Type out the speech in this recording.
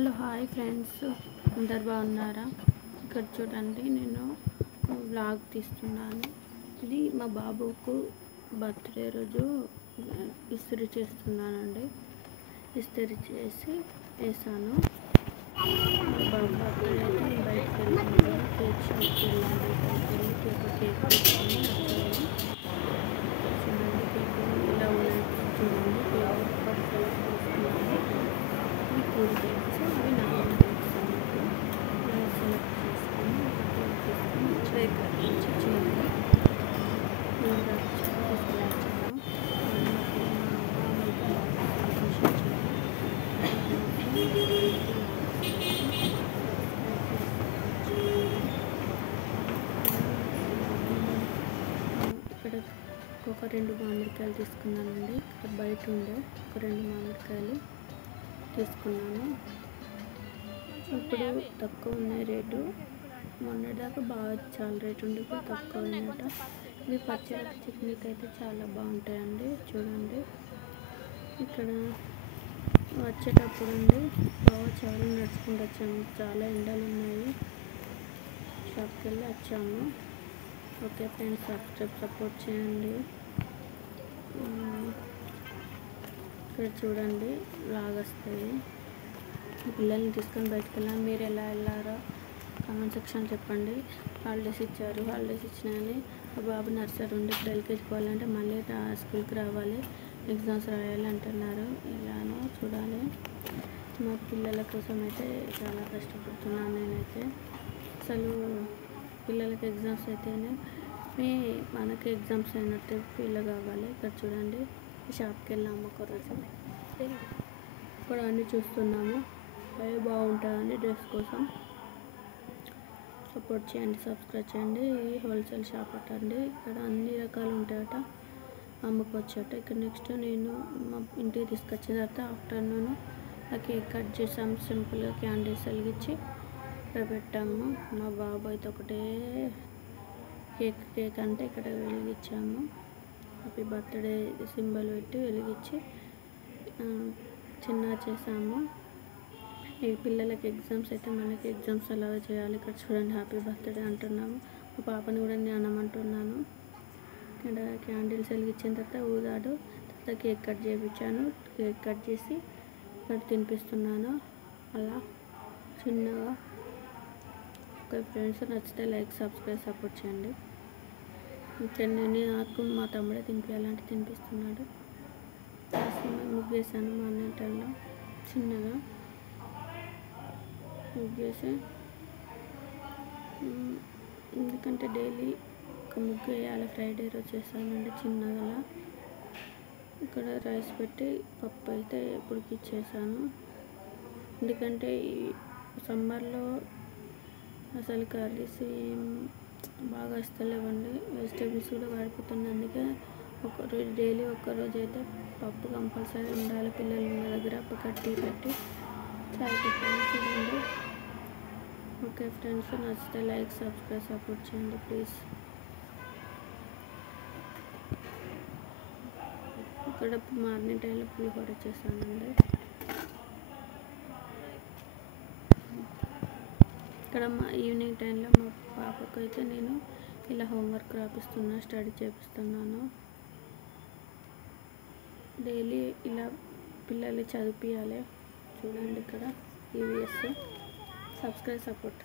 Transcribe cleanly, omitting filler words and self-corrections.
Hello hi friends, అందరు బాగున్నారా? ఇక్కడ చూడండి, నేను వ్లాగ్ తీస్తున్నాను. ఇది మా బాబుకు బర్త్డే రోజు ఇస్త్రీ చేస్తున్నానండి. ఇస్త్రీ చేసి వేసాను. మా బాబు బర్త్డే అయితే నేను బయటకు వెళ్ళాను, కేక్ షాప్కి వెళ్ళాను. బయటకు వెళ్ళి కేక్ తీసుకొని వచ్చాను. చూడండి, కేక్ ఇలా ఉన్నాయి. చూడండి, కేక్ పర్ఫెక్ట్ తీసుకున్నాను. ఈ కూల్ కేక్స్ అవి నార్మల్ కేక్స్ అన్నట్టు సెలెక్ట్ చేసుకొని ఒక కేక్ తీసుకొని బేకర్ నుంచి చూడండి నేను తీసుకువచ్చాను. ఇక్కడ ఒక 2 మామిడికాయలు తీసుకున్నానండి. ఇక్కడ బయట ఉండే ఒక 2 మామిడికాయలు తీసుకున్నాను. ఇప్పుడు తక్కువ ఉన్నాయి రేటు. మొన్నటిదాకా బాగా చాలా రేటు ఉండి ఇప్పుడు తక్కువ అయినట. ఇవి పచ్చడి చట్నీకి అయితే చాలా బాగుంటాయండి. చూడండి, ఇక్కడ వచ్చేటప్పుడు అండి బాగా చాలా నడుచుకుంటూ వచ్చాము. చాలా ఎండలు ఉన్నాయి. షాప్కి వెళ్ళి వచ్చాము. ఓకే ఫ్రెండ్స్, సపోర్ట్ చేయండి. ఇక్కడ చూడండి, వస్తాయి. పిల్లల్ని తీసుకొని బయటకు వెళ్ళాను. మీరు ఎలా వెళ్ళారో కామెంట్ సెక్షన్ చెప్పండి. హాలిడేస్ ఇచ్చారు. హాలిడేస్ ఇచ్చినాయని మా బాబు నర్సరీ ఉండి ఇప్పుడు ఎల్కేజీ పోవాలంటే మళ్ళీ స్కూల్కి రావాలి, ఎగ్జామ్స్ రాయాలి అంటున్నారు. ఎలానో చూడాలి. మా పిల్లల కోసం అయితే చాలా కష్టపడుతున్నాను నేనైతే. అసలు పిల్లలకి ఎగ్జామ్స్ అయితేనే మనకి ఎగ్జామ్స్ అయినట్టు ఫీల్ కావాలి. ఇక్కడ చూడండి, షాప్కి వెళ్ళాము ఒకరోజు. ఇక్కడ అన్నీ చూస్తున్నాము. అవి బాగుంటుందండి డ్రెస్ కోసం. సపోర్ట్ చేయండి, సబ్స్క్రైబ్ చేయండి. హోల్సేల్ షాప్ అటండి. ఇక్కడ అన్ని రకాలు ఉంటాయట, అమ్ముకోవచ్చట. ఇక్కడ నెక్స్ట్ నేను మా ఇంటికి తీసుకొచ్చిన తర్వాత ఆఫ్టర్నూన్ ఆ కేక్ కట్ చేసాము. సింపుల్గా క్యాండిల్స్ వెలిగించి ఇక్కడ పెట్టాము. మా బాబు అయితే ఒకటే కేక్ అంటే ఇక్కడ వెలిగించాము. హ్యాపీ బర్త్డే సింబల్ పెట్టి వెలిగించి చిన్న చేసాము. ఈ పిల్లలకి ఎగ్జామ్స్ అయితే మనకి ఎగ్జామ్స్ అలాగే చేయాలి. ఇక్కడ చూడండి, హ్యాపీ బర్త్డే అంటున్నాము. మా పాపని కూడా నేను అనమంటున్నాను. ఇక్కడ క్యాండిల్స్ వెలిగించిన తర్వాత ఊదాడు. తర్వాత కేక్ కట్ చేయించాను. కేక్ కట్ చేసి ఇక్కడ తినిపిస్తున్నాను అలా చిన్నగా. ఓకే ఫ్రెండ్స్, నచ్చితే లైక్, సబ్స్క్రైబ్, సపోర్ట్ చేయండి. ఇక్కడ నేను నాకు మా తమ్ముడే తినిపించాలంటే తినిపిస్తున్నాడు. ముగ్గేసాను మా అన్నయ్య టైంలో చిన్నగా ముగ్గేసి, ఎందుకంటే డైలీ ఒక ముగ్గు వేయాలి. ఫ్రైడే రోజు చేస్తానండి చిన్నగా. ఇక్కడ రైస్ పెట్టి పప్పు అయితే ఉడికిచ్చేసాను. ఎందుకంటే ఈ సమ్మర్లో అసలు కర్రీస్ బాగా వస్తలేవండి. వెజిటేబుల్స్ కూడా వాడిపోతున్నాయి. అందుకే డైలీ ఒక్కరోజు అయితే పప్పు కంపల్సరీ ఉండాలి. పిల్లలు ఉన్న దగ్గర కట్టి పెట్టి చాయ్ పెట్టాను. చూడండి. ఓకే ఫ్రెండ్స్, నచ్చితే లైక్, సబ్స్క్రైబ్, సపోర్ట్ చేయండి ప్లీజ్. ఇక్కడ మార్నింగ్ టైంలో పులిహోర చేశానండి. ఇక్కడ మా ఈవినింగ్ టైంలో మా పాపకు అయితే నేను ఇలా హోంవర్క్ రాపిస్తున్నా, స్టడీ చేపిస్తున్నాను. డైలీ ఇలా పిల్లలు చదివించాలి. చూడండి, ఇక్కడ ఈవీఎస్ సబ్స్క్రైబ్, సపోర్ట్.